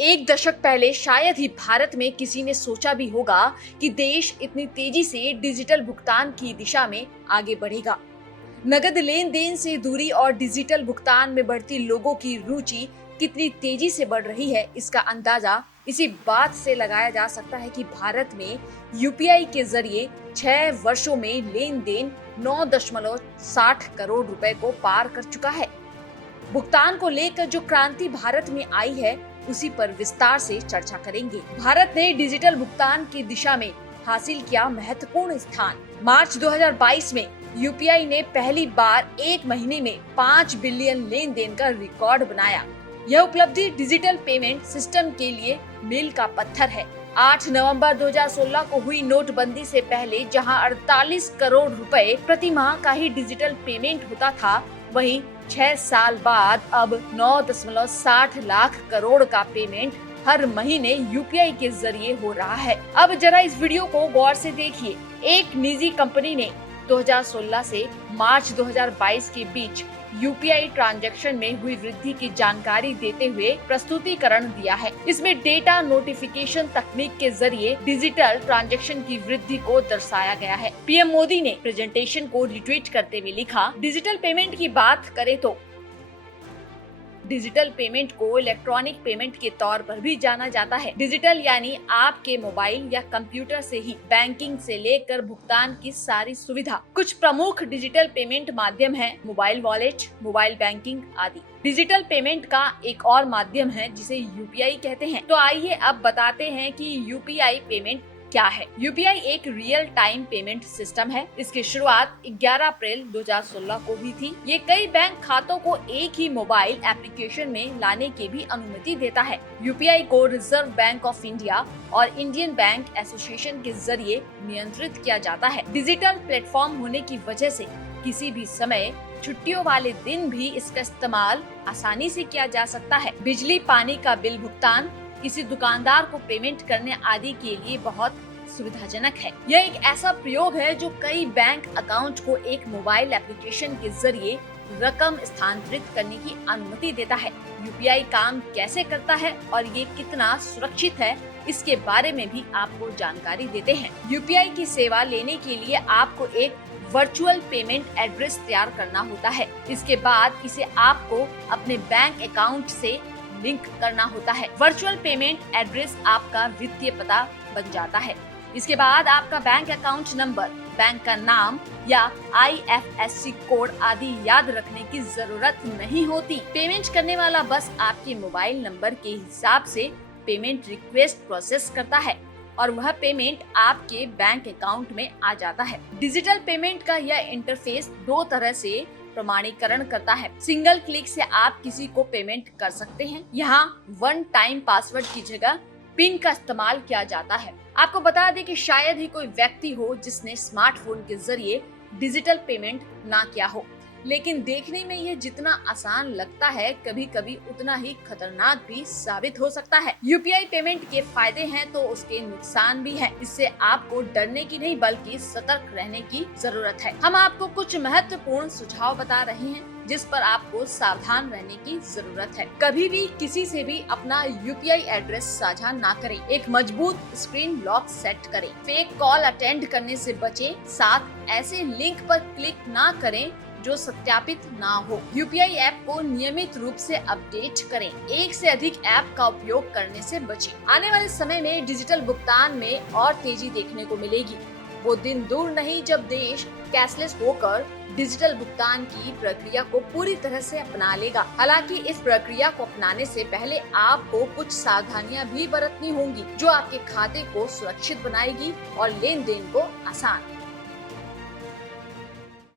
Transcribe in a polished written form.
एक दशक पहले शायद ही भारत में किसी ने सोचा भी होगा कि देश इतनी तेजी से डिजिटल भुगतान की दिशा में आगे बढ़ेगा। नगद लेन देन से दूरी और डिजिटल भुगतान में बढ़ती लोगों की रुचि कितनी तेजी से बढ़ रही है, इसका अंदाजा इसी बात से लगाया जा सकता है कि भारत में यूपीआई के जरिए 6 वर्षों में लेन देन 9.60 करोड़ रुपए को पार कर चुका है। भुगतान को लेकर जो क्रांति भारत में आई है, उसी पर विस्तार से चर्चा करेंगे। भारत ने डिजिटल भुगतान की दिशा में हासिल किया महत्वपूर्ण स्थान। मार्च 2022 में यूपीआई ने पहली बार एक महीने में 5 बिलियन लेन देन का रिकॉर्ड बनाया। यह उपलब्धि डिजिटल पेमेंट सिस्टम के लिए मील का पत्थर है। 8 नवंबर 2016 को हुई नोटबंदी से पहले जहां 48 करोड़ रुपए प्रति माह का ही डिजिटल पेमेंट होता था, वहीं 6 साल बाद अब 9.60 लाख करोड़ का पेमेंट हर महीने यूपीआई के जरिए हो रहा है। अब जरा इस वीडियो को गौर से देखिए। एक निजी कंपनी ने 2016 से मार्च 2022 के बीच यूपीआई ट्रांजैक्शन में हुई वृद्धि की जानकारी देते हुए प्रस्तुतिकरण दिया है। इसमें डेटा नोटिफिकेशन तकनीक के जरिए डिजिटल ट्रांजैक्शन की वृद्धि को दर्शाया गया है। पीएम मोदी ने प्रेजेंटेशन को रिट्वीट करते हुए लिखा, डिजिटल पेमेंट की बात करें तो डिजिटल पेमेंट को इलेक्ट्रॉनिक पेमेंट के तौर पर भी जाना जाता है। डिजिटल यानी आपके मोबाइल या कंप्यूटर से ही बैंकिंग से लेकर भुगतान की सारी सुविधा। कुछ प्रमुख डिजिटल पेमेंट माध्यम हैं मोबाइल वॉलेट, मोबाइल बैंकिंग आदि। डिजिटल पेमेंट का एक और माध्यम है जिसे यूपीआई कहते हैं। तो आइए अब बताते हैं कि यूपीआई पेमेंट क्या है। यूपीआई एक रियल टाइम पेमेंट सिस्टम है। इसकी शुरुआत 11 अप्रैल 2016 को हुई थी। ये कई बैंक खातों को एक ही मोबाइल एप्लीकेशन में लाने की भी अनुमति देता है। यूपीआई को रिजर्व बैंक ऑफ इंडिया और इंडियन बैंक एसोसिएशन के जरिए नियंत्रित किया जाता है। डिजिटल प्लेटफॉर्म होने की वजह से किसी भी समय, छुट्टियों वाले दिन भी इसका इस्तेमाल आसानी से किया जा सकता है। बिजली पानी का बिल भुगतान, किसी दुकानदार को पेमेंट करने आदि के लिए बहुत सुविधाजनक है। यह एक ऐसा प्रयोग है जो कई बैंक अकाउंट को एक मोबाइल एप्लीकेशन के जरिए रकम स्थानांतरित करने की अनुमति देता है। यूपीआई काम कैसे करता है और ये कितना सुरक्षित है, इसके बारे में भी आपको जानकारी देते हैं। यूपीआई की सेवा लेने के लिए आपको एक वर्चुअल पेमेंट एड्रेस तैयार करना होता है। इसके बाद इसे आपको अपने बैंक अकाउंट से लिंक करना होता है। वर्चुअल पेमेंट एड्रेस आपका वित्तीय पता बन जाता है। इसके बाद आपका बैंक अकाउंट नंबर, बैंक का नाम या IFSC कोड आदि याद रखने की जरूरत नहीं होती। पेमेंट करने वाला बस आपके मोबाइल नंबर के हिसाब से पेमेंट रिक्वेस्ट प्रोसेस करता है और वह पेमेंट आपके बैंक अकाउंट में आ जाता है। डिजिटल पेमेंट का यह इंटरफेस 2 तरह से प्रमाणीकरण करता है। सिंगल क्लिक से आप किसी को पेमेंट कर सकते हैं। यहाँ 1 टाइम पासवर्ड की जगह पिन का इस्तेमाल किया जाता है। आपको बता दें कि शायद ही कोई व्यक्ति हो जिसने स्मार्टफोन के जरिए डिजिटल पेमेंट ना किया हो, लेकिन देखने में ये जितना आसान लगता है, कभी कभी उतना ही खतरनाक भी साबित हो सकता है। यूपीआई पेमेंट के फायदे हैं तो उसके नुकसान भी हैं। इससे आपको डरने की नहीं बल्कि सतर्क रहने की जरूरत है। हम आपको कुछ महत्वपूर्ण सुझाव बता रहे हैं जिस पर आपको सावधान रहने की जरूरत है। कभी भी किसी से भी अपना यूपीआई एड्रेस साझा ना करें। एक मजबूत स्क्रीन लॉक सेट करें। फेक कॉल अटेंड करने से बचें। साथ ऐसे लिंक पर क्लिक ना करें जो सत्यापित ना हो। यूपीआई ऐप को नियमित रूप से अपडेट करें। एक से अधिक ऐप का उपयोग करने से बचें। आने वाले समय में डिजिटल भुगतान में और तेजी देखने को मिलेगी। वो दिन दूर नहीं जब देश कैशलेस होकर डिजिटल भुगतान की प्रक्रिया को पूरी तरह से अपना लेगा। हालांकि इस प्रक्रिया को अपनाने से पहले आपको कुछ सावधानियां भी बरतनी होंगी जो आपके खाते को सुरक्षित बनाएगी और लेन देन को आसान।